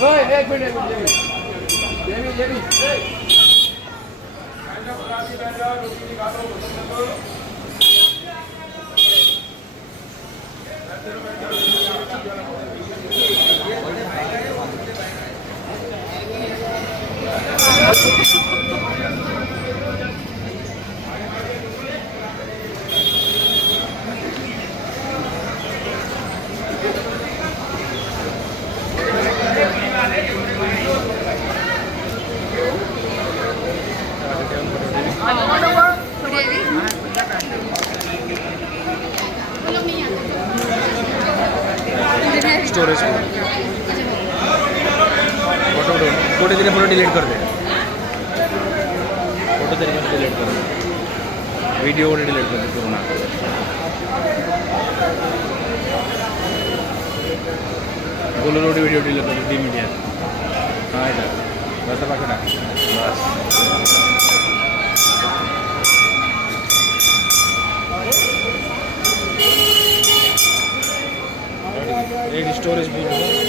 एक मिनट ये भी स्टोरेज फोटो फोटो तेरे फोटो डिलीट कर दे फोटो तेरे फोटो डिलीट कर दे वीडियो डिलीट कर दे पूर्ण बोलो रोटी वीडियो डिलीट कर दे मीडिया हाँ इधर बस पकड़ा बस एक स्टोरेज भी